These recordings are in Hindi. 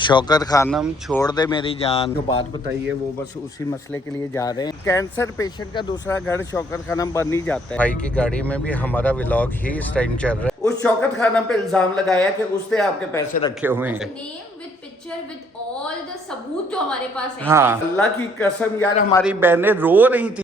शौकत खानम छोड़ दे मेरी जान, जो बात बताई है वो बस उसी मसले के लिए जा रहे हैं। कैंसर पेशेंट का दूसरा घर शौकत खानम बन ही जाता है। भाई की गाड़ी में भी हमारा व्लॉग ही इस टाइम चल रहा है। उस शौकत खानम पे इल्जाम लगाया कि उसने आपके पैसे रखे हुए हैं। पिक्चर विद ऑल द सबूत जो हमारे पास है। हाँ, अल्लाह की कसम यार, हमारी बहनें रो रही थी।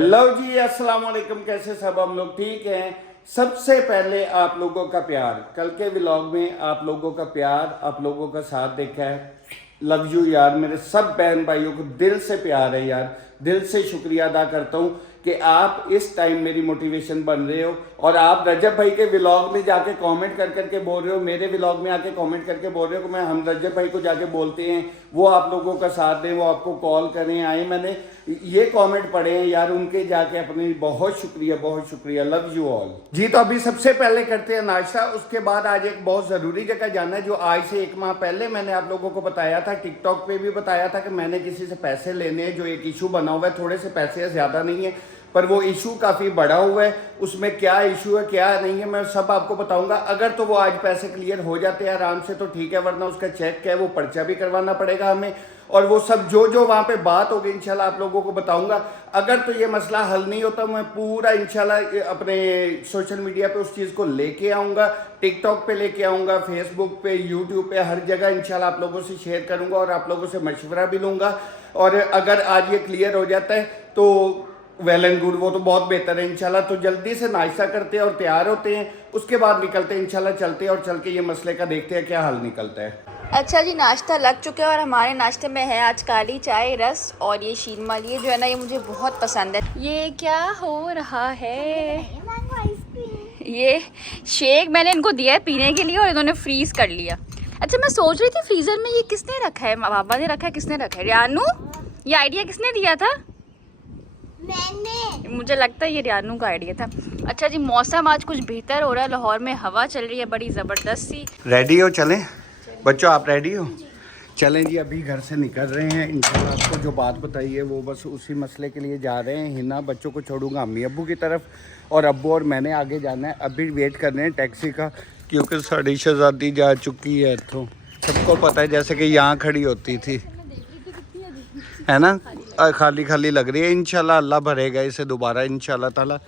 लो जी, अस्सलाम वालेकुम। कैसे सब हम लोग ठीक हैं। सबसे पहले आप लोगों का प्यार, कल के व्लॉग में आप लोगों का प्यार, आप लोगों का साथ देखा है। लव यू यार, मेरे सब बहन भाइयों को दिल से प्यार है यार, दिल से शुक्रिया अदा करता हूँ कि आप इस टाइम मेरी मोटिवेशन बन रहे हो। और आप रजब भाई के व्लॉग में जाके कमेंट कर करके बोल रहे हो, मेरे व्लॉग में आके कमेंट करके बोल रहे हो कि मैं हम रजब भाई को जाके बोलते हैं, वो आप लोगों का साथ दें, वो आपको कॉल करें आए। मैंने ये कमेंट पढ़े हैं यार, उनके जाके अपने बहुत शुक्रिया। लव यू ऑल जी। तो अभी सबसे पहले करते हैं नाश्ता, उसके बाद आज एक बहुत ज़रूरी जगह जाना है, जो आज से 1 माह पहले मैंने आप लोगों को बताया था, टिकटॉक पे भी बताया था कि मैंने किसी से पैसे लेने हैं। जो एक इशू बना हुआ है, थोड़े से पैसे है, ज़्यादा नहीं है, पर वो इशू काफ़ी बड़ा हुआ है। उसमें क्या इशू है क्या नहीं है मैं सब आपको बताऊंगा। अगर तो वो आज पैसे क्लियर हो जाते हैं आराम से तो ठीक है, वरना उसका चेक है वो पर्चा भी करवाना पड़ेगा हमें। और वो सब जो वहाँ पे बात होगी इंशाल्लाह आप लोगों को बताऊंगा। अगर तो ये मसला हल नहीं होता, मैं पूरा इंशाल्लाह अपने सोशल मीडिया पे उस चीज़ को लेके आऊँगा, टिकटॉक पे लेके आऊँगा, फेसबुक पे, यूट्यूब पे, हर जगह इंशाल्लाह आप लोगों से शेयर करूँगा और आप लोगों से मशवरा भी लूँगा। और अगर आज ये क्लियर हो जाता है तो वेल एंड गुड, वो तो बहुत बेहतर है इंशाल्लाह। तो जल्दी से नाश्ता करते हैं और तैयार होते हैं, उसके बाद निकलते हैं इंशाल्लाह, चलते हैं और चल के ये मसले का देखते हैं क्या हल निकलता है। अच्छा जी, नाश्ता लग चुका है और हमारे नाश्ते में है आज काली चाय, रस और ये शीरमाल। ये जो है ना, ये मुझे बहुत पसंद है। ये क्या हो रहा है, ये शेक मैंने इनको दिया है पीने के लिए और इन्होंने फ्रीज कर लिया। अच्छा, मैं सोच रही थी फ्रीजर में ये किसने रखा है, पापा ने रखा है, किसने रखा है? रियानू, ये आइडिया किसने दिया था? मैंने। मुझे लगता है ये रियानू का आइडिया था। अच्छा जी, मौसम आज कुछ बेहतर हो रहा है, लाहौर में हवा चल रही है बड़ी ज़बरदस्त सी। रेडी हो? चलें बच्चों, आप रेडी हो? चलें जी, अभी घर से निकल रहे हैं इंशाल्लाह। आपको जो बात बताई है वो बस उसी मसले के लिए जा रहे हैं। हिना बच्चों को छोड़ूंगा अम्मी अब्बू की तरफ, और अब्बू और मैंने आगे जाना है। अभी वेट कर रहे हैं टैक्सी का, क्योंकि साड़ी शहजादी जा चुकी है। तो सबको पता है जैसे कि यहाँ खड़ी होती थी, है ना, खाली खाली लग रही है। इंशाल्लाह अल्लाह भरेगा इसे दोबारा इंशाल्लाह ताला।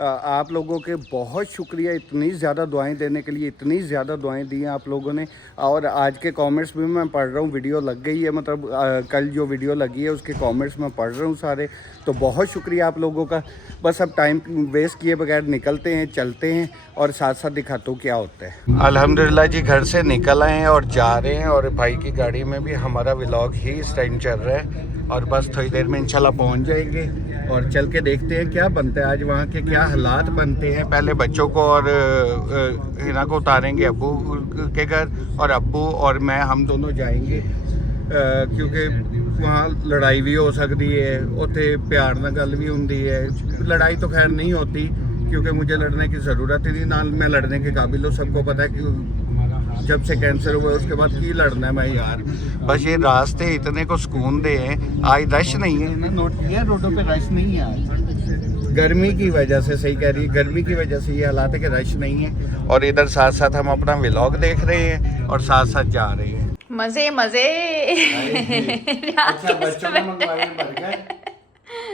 आप लोगों के बहुत शुक्रिया, इतनी ज़्यादा दुआएं देने के लिए, इतनी ज़्यादा दुआएं दी हैं आप लोगों ने। और आज के कमेंट्स भी मैं पढ़ रहा हूँ, वीडियो लग गई है, मतलब कल जो वीडियो लगी है उसके कमेंट्स मैं पढ़ रहा हूँ सारे। तो बहुत शुक्रिया आप लोगों का। बस अब टाइम वेस्ट किए बगैर निकलते हैं, चलते हैं और साथ साथ दिखाता हूँ क्या होता है। अल्हम्दुलिल्लाह जी, घर से निकल आए हैं और जा रहे हैं, और भाई की गाड़ी में भी हमारा व्लॉग ही इस टाइम चल रहा है। और बस थोड़ी देर में इंशाल्लाह पहुंच जाएंगे और चल के देखते हैं क्या बनता है आज, वहाँ के क्या हालात बनते हैं। पहले बच्चों को और हिना को उतारेंगे अब्बू के घर, और अब्बू और मैं हम दोनों जाएंगे, क्योंकि वहाँ लड़ाई भी हो सकती है, उत्थे प्यार ना गल भी होंगी है। लड़ाई तो खैर नहीं होती, क्योंकि मुझे लड़ने की ज़रूरत ही नहीं, ना मैं लड़ने के काबिल हूँ। सबको पता है कि जब से कैंसर हुआ उसके बाद की लड़ना है मैं यार। बस ये रास्ते इतने को सुकून दे हैं। आज रश नहीं है ना, नोट किया रोडों पे रश नहीं है आज, गर्मी की वजह से। सही कह रही है, गर्मी की वजह से ये हालात है कि रश नहीं है। और इधर साथ साथ हम अपना व्लॉग देख रहे हैं और साथ साथ जा रहे हैं। मजे मजे। अच्छा, बच्चों ने मंगवाए बर्गर।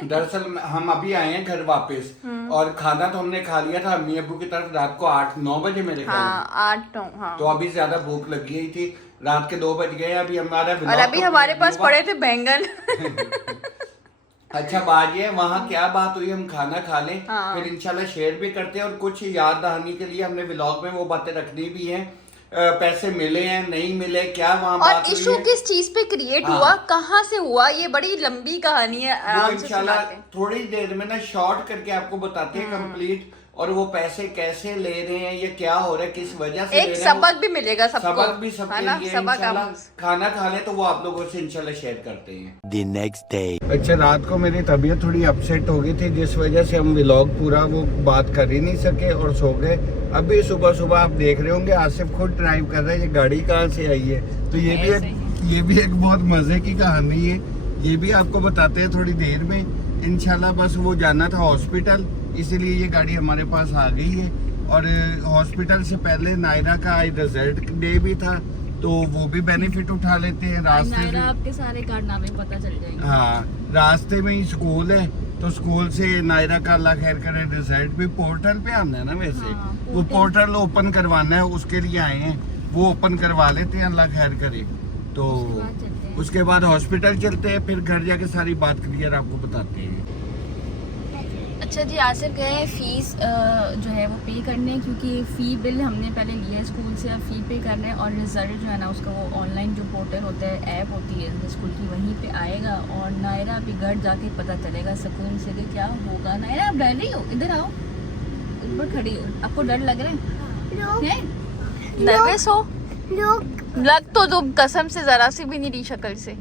दरअसल हम अभी आए हैं घर वापस, और खाना तो हमने खा लिया था अम्मी अब्बू की तरफ रात को 8-9 बजे मेरे ख्याल में। हाँ, 8-9, हाँ। तो अभी ज्यादा भूख लगी ही थी, रात के 2 बज गए। अभी हमारा और अभी हमारे पास पड़े थे बैंगन। अच्छा, बात ये वहाँ क्या बात हुई, हम खाना खा लें, हाँ। फिर इंशाल्लाह शेयर भी करते हैं। और कुछ याद दहानी के लिए हमने व्लॉग में वो बातें रखनी भी हैं। पैसे मिले हैं नहीं मिले, क्या वहाँ बात हुई है, इशू किस चीज पे क्रिएट हुआ, कहाँ से हुआ, ये बड़ी लंबी कहानी है। आराम से इंशाल्लाह थोड़ी देर में ना शॉर्ट करके आपको बताते हैं कंप्लीट। और वो पैसे कैसे ले रहे हैं, ये क्या हो रहा है, किस वजह से एक सबक भी मिलेगा सबको, सबक भी सबके लिए इंशाल्लाह। खाना खा ले तो वो आप लोगों से इंशाल्लाह शेयर करते हैं the next day। अच्छा, रात को मेरी तबीयत थोड़ी अपसेट हो गई थी, जिस वजह से हम व्लॉग पूरा वो बात कर ही नहीं सके और सो गए। अभी सुबह सुबह आप देख रहे होंगे आसिफ खुद ड्राइव कर रहा है। ये गाड़ी कहाँ से आई है, तो ये भी एक बहुत मजे की कहानी है। ये भी आपको बताते हैं थोड़ी देर में इंशाल्लाह। बस वो जाना था हॉस्पिटल, इसीलिए ये गाड़ी हमारे पास आ गई है। और हॉस्पिटल से पहले नायरा का आज रिजल्ट डे भी था, तो वो भी बेनिफिट उठा लेते हैं रास्ते में। आपके सारे कारनामे पता चल जाएंगे। हाँ, रास्ते में ही स्कूल है, तो स्कूल से नायरा का अल्लाह खैर करे रिजल्ट भी पोर्टल पे आना है ना वैसे। हाँ, वो पोर्टल ओपन करवाना है, उसके लिए आए हैं, वो ओपन करवा लेते हैं अल्लाह खैर करे। तो उसके बाद हॉस्पिटल चलते हैं, फिर घर जाके सारी बात क्लियर आपको बताते हैं। अच्छा जी, आसिफ गए फीस जो है वो पे करने, क्योंकि फ़ी बिल हमने पहले लिया है स्कूल से, अब फ़ी पे करना है। और रिज़ल्ट जो है ना उसका वो ऑनलाइन जो पोर्टल होता है, ऐप होती है स्कूल की, वहीं पे आएगा। और नायरा अभी घर जाके पता चलेगा सुकून से कि क्या होगा। नायरा आप डर रही हो? इधर आओ, ऊपर खड़ी हो, आपको डर लग रहा है? नर्वस हो? लग तो तुम कसम से ज़रा सी भी नहीं रही शक्ल से।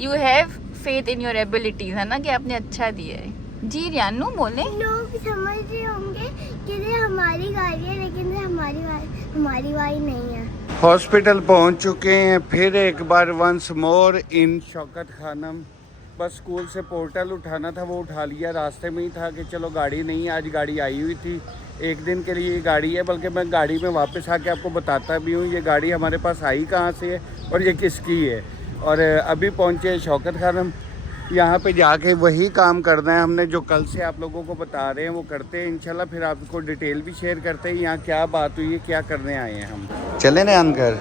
You have faith in your abilities, है ना, कि आपने अच्छा दिया है। जी रियानू बोले। लोग समझ रहे होंगे कि ये हमारी गाड़ी है, लेकिन ये हमारी गाड़ी नहीं है। हॉस्पिटल पहुंच चुके हैं फिर एक बार वंस मोर इन शौकत खानम। बस स्कूल से पोर्टल उठाना था, वो उठा लिया। रास्ते में ही था कि चलो गाड़ी नहीं, आज गाड़ी आई हुई थी, एक दिन के लिए ये गाड़ी है। बल्कि मैं गाड़ी में वापस आके आपको बताता भी हूँ ये गाड़ी हमारे पास आई कहाँ से है और ये किसकी है। और अभी पहुँचे शौकत खानम, यहाँ पे जाके वही काम करना है हमने जो कल से आप लोगों को बता रहे हैं, वो करते हैं इंशाल्लाह। फिर आपको डिटेल भी शेयर करते हैं यहाँ क्या बात हुई है, क्या करने आए हैं हम। चले ना घर।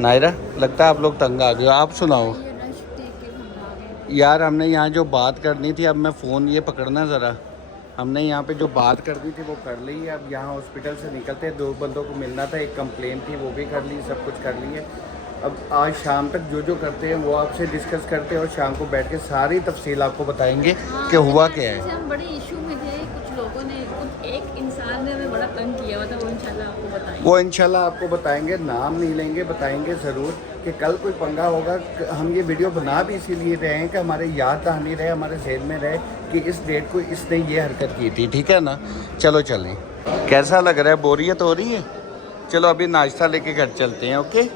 नायरा, लगता है आप लोग तंग आ गए हो, आप सुनाओ यार। हमने यहाँ जो बात करनी थी, अब मैं फ़ोन ये पकड़ना ज़रा, हमने यहाँ पे जो बात करनी थी वो कर ली है। अब यहाँ हॉस्पिटल से निकलते 2 बंदों को मिलना था, एक कंप्लेन थी वो भी कर ली, सब कुछ कर ली है। अब आज शाम तक जो जो करते हैं वो आपसे डिस्कस करते हैं और शाम को बैठ के सारी तफसील आपको बताएंगे कि हुआ क्या है। हम बड़े इशू में थे, कुछ लोगों ने, एक इंसान ने हमें बड़ा तंग किया हुआ था, वो इंशाल्लाह आपको बताएंगे। वो इंशाल्लाह आपको बताएंगे, नाम नहीं लेंगे, बताएंगे ज़रूर कि कल कोई पंगा होगा। हम ये वीडियो बना भी इसीलिए रहे हैं कि हमारे याद दहानी रहे, हमारे जहन में रहे कि इस डेट को इसने ये हरकत की थी, ठीक है ना। चलो चलें। कैसा लग रहा है? बोरियत हो रही है? चलो अभी नाश्ता लेके घर चलते हैं। ओके।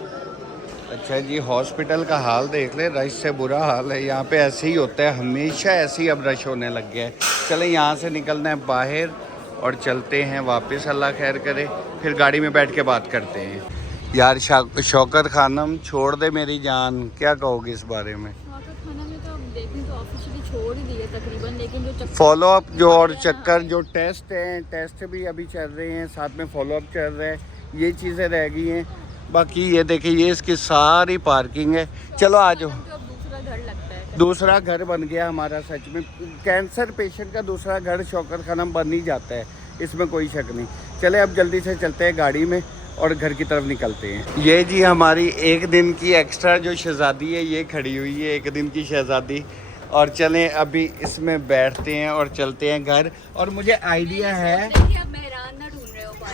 अच्छा जी, हॉस्पिटल का हाल देख ले, रश से बुरा हाल है। यहाँ पे ऐसे ही होता है हमेशा, ऐसे ही अब रश होने लग गया है। चलें यहाँ से निकलना है बाहर और चलते हैं वापस, अल्लाह खैर करे। फिर गाड़ी में बैठ के बात करते हैं। यार शौकत खानम छोड़ दे मेरी जान, क्या कहोगे इस बारे में? शौकत खाना में तो अब देखें तो ऑफिशियली छोड़ ही दिए तकरीबन, लेकिन जो फॉलो अप जो और चक्कर जो टेस्ट हैं, टेस्ट भी अभी चल रहे हैं, साथ में फॉलो अप चल रहा है, ये चीज़ें रह गई हैं। बाकी ये देखिए, ये इसकी सारी पार्किंग है। चलो आ जाओ। दूसरा घर लगता है, दूसरा घर बन गया हमारा। सच में कैंसर पेशेंट का दूसरा घर शौकत खानम बन ही जाता है, इसमें कोई शक नहीं। चले अब जल्दी से चलते हैं गाड़ी में और घर की तरफ निकलते हैं। ये जी हमारी एक दिन की एक्स्ट्रा जो शहज़ादी है ये खड़ी हुई है, एक दिन की शहज़ादी। और चलें अभी इसमें बैठते हैं और चलते हैं घर। और मुझे आइडिया है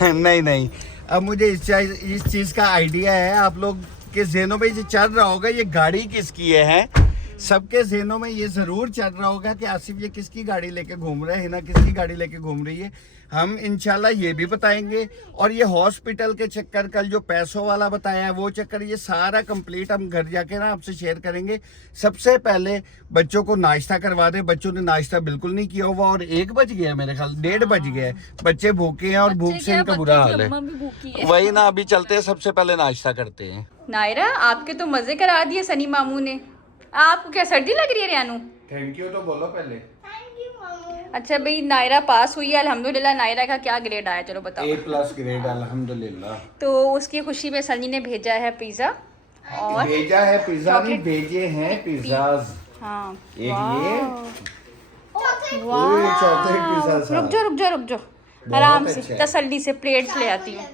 नहीं नहीं, अब मुझे इस चीज़ का आइडिया है। आप लोग के जहनों में ये चल रहा होगा ये गाड़ी किसकी है? सबके जहनों में ये ज़रूर चल रहा होगा कि आसिफ ये किसकी गाड़ी लेके घूम रहे हैं, ना किसकी गाड़ी लेके घूम रही है। हम इंशाल्लाह ये भी बताएंगे। और ये हॉस्पिटल के चक्कर, कल जो पैसों वाला बताया है वो चक्कर, ये सारा कंप्लीट हम घर जाके ना आपसे शेयर करेंगे। सबसे पहले बच्चों को नाश्ता करवा दे। बच्चों ने नाश्ता बिल्कुल नहीं किया हुआ और 1 बज गया है, मेरे ख्याल 1:30 बज गया है। बच्चे भूखे हैं और भूख से इनका बुरा हाल है। वही ना, अभी चलते हैं, सबसे पहले नाश्ता करते हैं। नायरा, आपके तो मजे करा दिए सनी मामू ने। आपको क्या सर्दी लग रही है रियानू? थैंक यू तो बोलो पहले। अच्छा भाई, नायरा पास हुई है अल्हम्दुलिल्लाह। नायरा का क्या ग्रेड आया, चलो बताओ। A+ ग्रेड अल्हम्दुलिल्लाह। तो उसकी खुशी में सनी ने भेजा है पिज़्ज़ा। और भेजा है पिज़्ज़ा नहीं, भेजे हैं पिज़्ज़ाज। हाँ, एक ये वाह, चॉकलेट पिज़्ज़ा। रुक जाओ आराम से, तसल्ली से प्लेट्स ले आती हूँ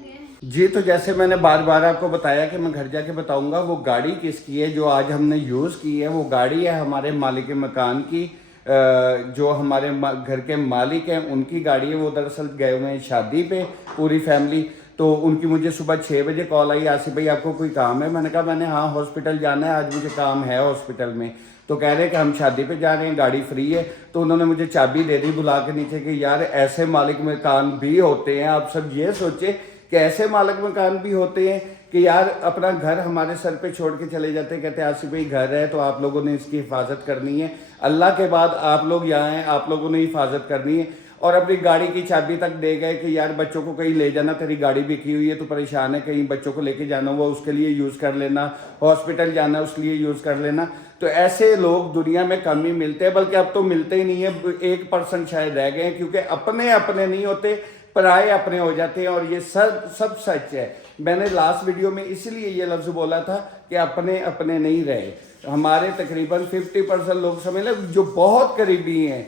जी। तो जैसे मैंने बार बार आपको बताया कि मैं घर जाके बताऊंगा वो गाड़ी किसकी है जो आज हमने यूज़ की है। वो गाड़ी है हमारे मालिक मकान की, जो हमारे घर के मालिक हैं उनकी गाड़ी है। वो दरअसल गए हुए हैं शादी पे पूरी फैमिली। तो उनकी मुझे सुबह 6 बजे कॉल आई, आसिफ भाई आपको कोई काम है? मैंने कहा हाँ हॉस्पिटल जाना है, आज मुझे काम है हॉस्पिटल में। तो कह रहे हैं कि हम शादी पे जा रहे हैं, गाड़ी फ्री है। तो उन्होंने मुझे चाबी दे दी बुला के नीचे कि यार ऐसे मालिक मकान भी होते हैं। आप सब ये सोचे कि ऐसे मालिक मकान भी होते हैं कि यार अपना घर हमारे सर पे छोड़ के चले जाते, कहते आसिफ भाई घर है तो आप लोगों ने इसकी हिफाजत करनी है, अल्लाह के बाद आप लोग यहाँ हैं, आप लोगों ने हिफाजत करनी है। और अपनी गाड़ी की चाबी तक दे गए कि यार बच्चों को कहीं ले जाना, तेरी गाड़ी बिकी हुई है, तो परेशान है, कहीं बच्चों को लेके जाना हुआ उसके लिए यूज़ कर लेना, हॉस्पिटल जाना उसके लिए यूज़ कर लेना। तो ऐसे लोग दुनिया में कम ही मिलते हैं, बल्कि अब तो मिलते ही नहीं है, 1% शायद रह गए हैं, क्योंकि अपने अपने नहीं होते, पराए अपने हो जाते हैं। और ये सब सच है। मैंने लास्ट वीडियो में इसलिए ये लफ्ज़ बोला था कि अपने अपने नहीं रहे। हमारे तकरीबन 50% लोग समझ लें जो बहुत करीबी हैं,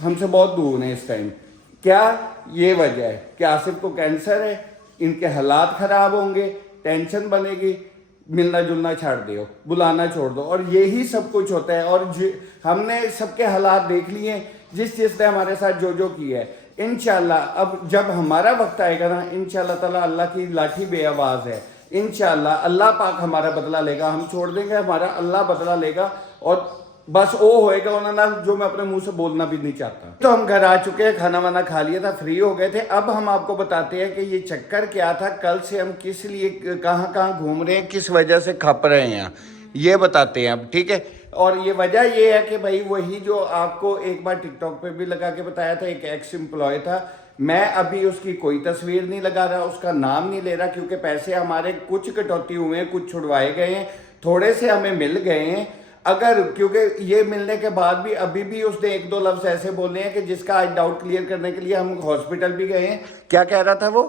हमसे बहुत दूर हैं इस टाइम। क्या ये वजह है कि आसिफ को कैंसर है, इनके हालात ख़राब होंगे, टेंशन बनेगी, मिलना जुलना छाड़ दो, बुलाना छोड़ दो, और यही सब कुछ होता है। और हमने सबके हालात देख लिए, जिस चीज़ ने हमारे साथ जो किया है। इंशाल्लाह अब जब हमारा वक्त आएगा ना, इंशाल्लाह ताला, अल्लाह की लाठी बेआवाज़ है, इंशाल्लाह अल्लाह पाक हमारा बदला लेगा। हम छोड़ देंगे, हमारा अल्लाह बदला लेगा, और बस वो होएगा उन्होंने जो मैं अपने मुंह से बोलना भी नहीं चाहता। तो हम घर आ चुके हैं, खाना वाना खा लिया था, फ्री हो गए थे। अब हम आपको बताते हैं कि ये चक्कर क्या था, कल से हम किस लिए कहाँ कहाँ घूम रहे हैं, किस वजह से खप रहे हैं, ये बताते हैं अब, ठीक है। और ये वजह ये है कि भाई वही जो आपको एक बार टिकटॉक पे भी लगा के बताया था, एक एक्स एम्प्लॉय था, मैं अभी उसकी कोई तस्वीर नहीं लगा रहा, उसका नाम नहीं ले रहा, क्योंकि पैसे हमारे कुछ कटौती हुए हैं, कुछ छुड़वाए गए हैं, थोड़े से हमें मिल गए हैं। अगर क्योंकि ये मिलने के बाद भी अभी भी उसने 1-2 लफ्ज़ ऐसे बोले हैं कि जिसका आज डाउट क्लियर करने के लिए हम हॉस्पिटल भी गए हैं। क्या कह रहा था वो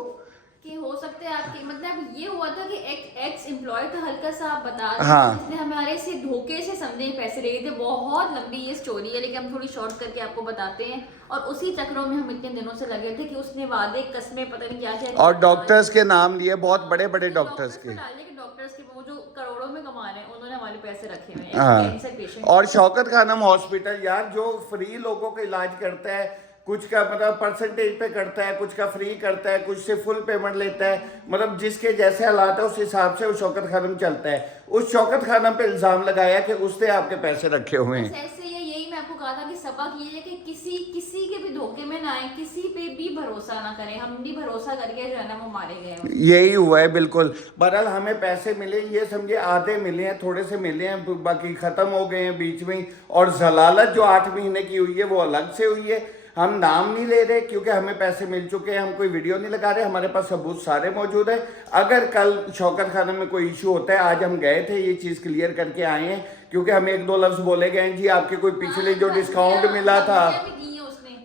कि हो सकता है आपके मतलब ये हुआ था कि एक एक्स एम्प्लॉय था, हल्का सा आप बता रहे हाँ। जिसने हमारे से धोखे से समझे पैसे ले थे। बहुत लंबी ये स्टोरी है, लेकिन हम थोड़ी शॉर्ट करके आपको बताते हैं। और उसी चक्रों में हम इतने दिनों से लगे थे कि उसने वादे कस्में पता नहीं क्या क्या, और डॉक्टर्स के नाम लिए, बहुत बड़े बड़े डॉक्टर्स के, डॉक्टर्स के वो जो करोड़ों में कमा रहे हैं, उन्होंने हमारे पैसे रखे हुए हैं। हाँ। कैंसर पेशेंट और शौकत खानम हॉस्पिटल यार, जो फ्री लोगों का इलाज करता है, कुछ का मतलब परसेंटेज पे करता है, कुछ का फ्री करता है, कुछ से फुल पेमेंट लेता है, मतलब जिसके जैसे हालात है उस हिसाब से वो शौकत खानम चलता है। उस शौकत खानम पे इल्जाम लगाया कि उसने आपके पैसे रखे हुए हैं। ऐसे यही मैं आपको कहा था कि सबक ये है कि किसी के भी धोखे में ना आए, किसी पे भी भरोसा ना करें। हम भी भरोसा करके जो है ना वो मारे गए। यही हुआ है बिल्कुल। बहरहाल हमें पैसे मिले, ये समझे आधे मिले हैं, थोड़े से मिले हैं, बाकी खत्म हो गए हैं बीच में ही। और जलालत जो 8 महीने की हुई है वो अलग से हुई है। हम नाम नहीं ले रहे क्योंकि हमें पैसे मिल चुके हैं, हम कोई वीडियो नहीं लगा रहे, हमारे पास सबूत सारे मौजूद है। अगर कल शौकत खानम में कोई इशू होता है, आज हम गए थे, ये चीज़ क्लियर करके आए हैं, क्योंकि हमें 1-2 लफ्ज़ बोले गए हैं जी आपके कोई पिछले जो डिस्काउंट मिला था,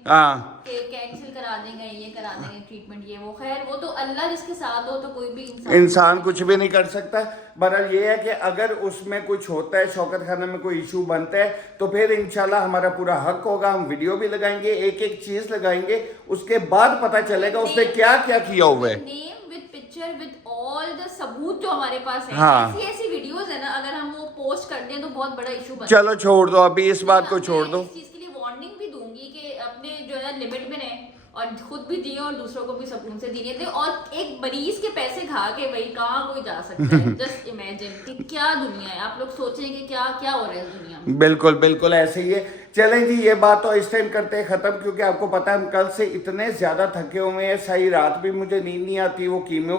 हाँ कैंसिल करा देंगे, ये करा देंगे ट्रीटमेंट, ये वो। खैर वो तो अल्लाह जिसके साथ हो तो कोई भी इंसान कुछ भी नहीं कर सकता। बहरहाल ये है कि अगर उसमें कुछ होता है, शौकत खाना में कोई इशू बनता है, तो फिर इंशाल्लाह हमारा पूरा हक होगा, हम वीडियो भी लगाएंगे, एक एक चीज लगाएंगे, उसके बाद पता चलेगा उसने क्या क्या किया हुआ है, name with picture with all the सबूत जो हमारे पास है। हाँ। ऐसी वीडियोस है ना, अगर हम वो पोस्ट कर दें तो बहुत बड़ा इशू बनता है। चलो छोड़ दो अभी इस बात को, छोड़ दो। इस चीज के लिए वार्निंग भी दूंगी कि अपने जो है लिमिट में रहें, और खुद भी दिए और दूसरों को भी सुकून से दिए थे। और एक मरीज के पैसे खा के भाई कहाँ कोई जा सकता है। जस्ट इमेजिन कि क्या दुनिया है, आप लोग सोचें कि क्या क्या हो रहा है इस दुनिया में। बिल्कुल बिल्कुल ऐसे ही है। चलें जी, ये बात तो इस टाइम करते हैं ख़त्म, क्योंकि आपको पता है हम कल से इतने ज़्यादा थके हुए हैं, सही रात भी मुझे नींद नहीं आती, वो कीमो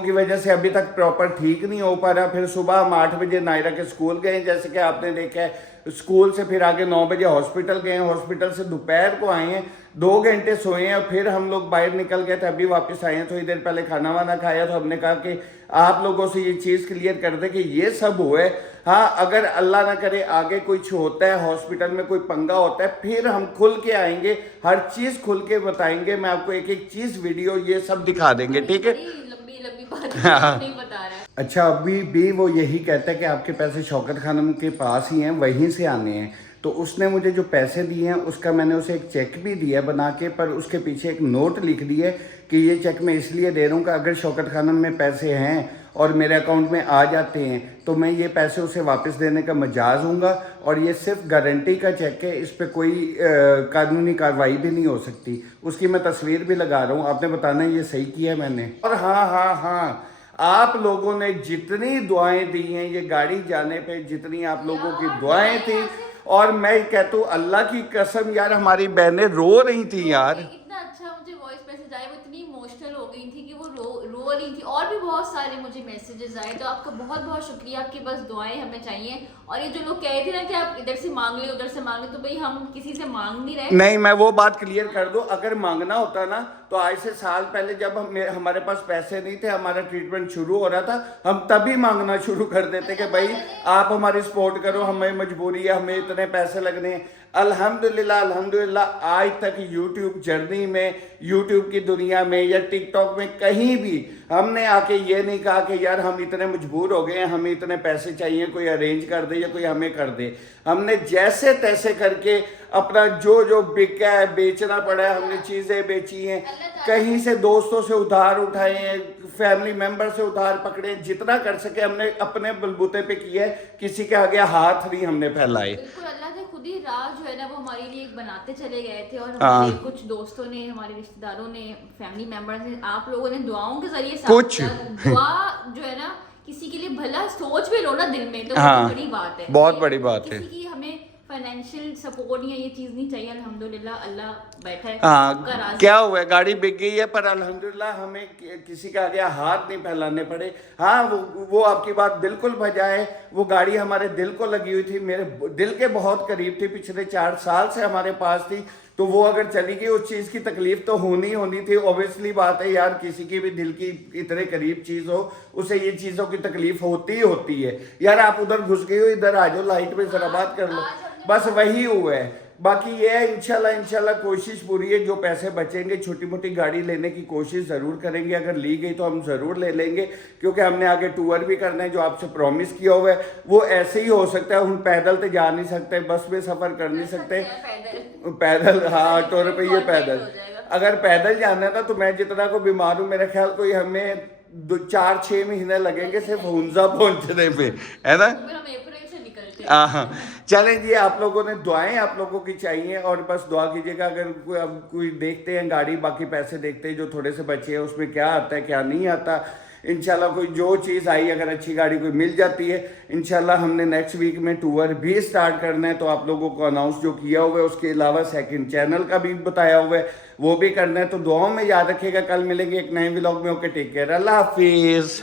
की वजह से अभी तक प्रॉपर ठीक नहीं हो पा रहा। फिर सुबह हम 8 बजे नायरा के स्कूल गए, जैसे कि आपने देखा है, स्कूल से फिर आगे 9 बजे हॉस्पिटल गए, हॉस्पिटल से दोपहर को आए हैं, 2 घंटे सोए हैं, और फिर हम लोग बाहर निकल गए थे, अभी वापस आए हैं। थोड़ी देर पहले खाना वाना खाया, तो हमने कहा कि आप लोगों से ये चीज़ क्लियर कर दे कि ये सब हुए। हाँ, अगर अल्लाह ना करे आगे कुछ होता है, हॉस्पिटल में कोई पंगा होता है, फिर हम खुल के आएंगे, हर चीज़ खुल के बताएंगे, मैं आपको एक एक चीज़ वीडियो ये सब दिखा देंगे, ठीक है। लंबी बात नहीं बता रहा है। अच्छा, अभी भी वो यही कहता है कि आपके पैसे शौकत खानम के पास ही हैं, वहीं से आने हैं। तो उसने मुझे जो पैसे दिए हैं उसका मैंने उसे एक चेक भी दिया बना के, पर उसके पीछे एक नोट लिख दिया है कि ये चेक मैं इसलिए दे रहा हूँ कि अगर शौकत खानम में पैसे हैं और मेरे अकाउंट में आ जाते हैं तो मैं ये पैसे उसे वापस देने का मजाज हूँगा, और ये सिर्फ गारंटी का चेक है, इस पर कोई कानूनी कार्रवाई भी नहीं हो सकती। उसकी मैं तस्वीर भी लगा रहा हूँ, आपने बताना है ये सही किया है मैंने। और हाँ, आप लोगों ने जितनी दुआएं दी हैं ये गाड़ी जाने पे, जितनी आप लोगों की दुआएं थी, और मैं कहता हूँ अल्लाह की कसम यार, हमारी बहनें रो रही थी यार। इतना अच्छा मुझे वॉइस मैसेज आया, वो इतनी इमोशनल हो गई थी कि वो रो रही थी, और भी बहुत सारे मुझे मैसेजेस आए, तो आपका बहुत बहुत शुक्रिया, आपकी बस दुआएं हमें चाहिए। और ये जो लोग कह रहे थे ना कि आप इधर से मांग ले उधर से मांग ले, तो भाई हम किसी से मांग नहीं रहे। नहीं, मैं वो बात क्लियर कर दूं, अगर मांगना होता ना तो आज से साल पहले जब हमारे पास पैसे नहीं थे, हमारा ट्रीटमेंट शुरू हो रहा था, हम तभी मांगना शुरू कर देते कि भाई आप हमारी सपोर्ट करो, हमें मजबूरी है, हमें इतने पैसे लगने हैं। अल्हम्दुलिल्लाह अल्हम्दुलिल्लाह आज तक यूट्यूब जर्नी में, यूट्यूब की दुनिया में या टिकटॉक में कहीं भी हमने आके ये नहीं कहा कि यार हम इतने मजबूर हो गए हैं, हमें इतने पैसे चाहिए, कोई अरेंज कर दे या कोई हमें कर दे। हमने जैसे तैसे करके अपना जो जो बिका है, बेचना पड़ा है, हमने चीज़ें बेची हैं, कहीं से दोस्तों से उधार उठाए हैं, फैमिली मेंबर से उधार पकड़े, जितना कर सके हमने अपने बलबूते पे किया है, किसी के आगे हाथ नहीं हमने फैलाए। बिल्कुल, अल्लाह ने खुद ही राह जो है ना वो हमारे लिए एक बनाते चले गए थे, और हमारे कुछ दोस्तों ने, हमारे रिश्तेदारों ने, फैमिली मेंबर्स ने, आप लोगों ने दुआओं के जरिए कुछ दुआ जो है ना, किसी के लिए भला सोच भी लो ना दिल में, तो हाँ, बड़ी बात है, बहुत बड़ी बात है। किसी की हमें फाइनेंशियल सपोर्ट या ये चीज नहीं चाहिए। अल्हम्दुलिल्लाह अल्लाह बैठा है, हाँ, क्या हुआ है, गाड़ी बिक गई है, पर अल्हम्दुलिल्लाह हमें किसी के आगे हाथ नहीं फैलाने पड़े। हाँ, वो आपकी बात बिल्कुल बजा है, वो गाड़ी हमारे दिल को लगी हुई थी, मेरे दिल के बहुत करीब थी, पिछले 4 साल से हमारे पास थी, तो वो अगर चली गई, उस चीज़ की तकलीफ तो होनी थी। ऑब्वियसली बात है यार, किसी की भी दिल की इतने करीब चीज़ हो, उसे ये चीज़ों की तकलीफ होती ही होती है। यार आप उधर घुस गए हो, इधर आ जाओ, लाइट में जरा बात कर लो, बस वही हुआ है। बाकी ये है, इंशाल्लाह कोशिश पूरी है, जो पैसे बचेंगे छोटी मोटी गाड़ी लेने की कोशिश ज़रूर करेंगे, अगर ली गई तो हम ज़रूर ले लेंगे, क्योंकि हमने आगे टूर भी करना है, जो आपसे प्रॉमिस किया हुआ है वो ऐसे ही हो सकता है। हम पैदल तो जा नहीं सकते, बस में सफ़र कर नहीं सकते, पैदल, हाँ, 8 रुपये पैदल। अगर पैदल जाना है ना, तो मैं जितना को बीमार हूँ, मेरा ख्याल कोई हमें 4-6 महीने लगेंगे सिर्फ हुंजा पहुँचने पे, है ना। हाँ, चलें जी, आप लोगों ने दुआएं आप लोगों की चाहिए, और बस दुआ कीजिएगा। अगर कोई देखते हैं गाड़ी, बाकी पैसे देखते हैं जो थोड़े से बचे हैं, उसमें क्या आता है क्या नहीं आता, इंशाल्लाह कोई जो चीज़ आई, अगर अच्छी गाड़ी कोई मिल जाती है, इंशाल्लाह हमने नेक्स्ट वीक में टूर भी स्टार्ट करना है, तो आप लोगों को अनाउंस जो किया हुआ है, उसके अलावा सेकंड चैनल का भी बताया हुआ है, वो भी करना है। तो दुआओं में याद रखिएगा, कल मिलेंगे एक नए व्लॉग में। ओके, टेक केयर, अल्लाह हाफिज़।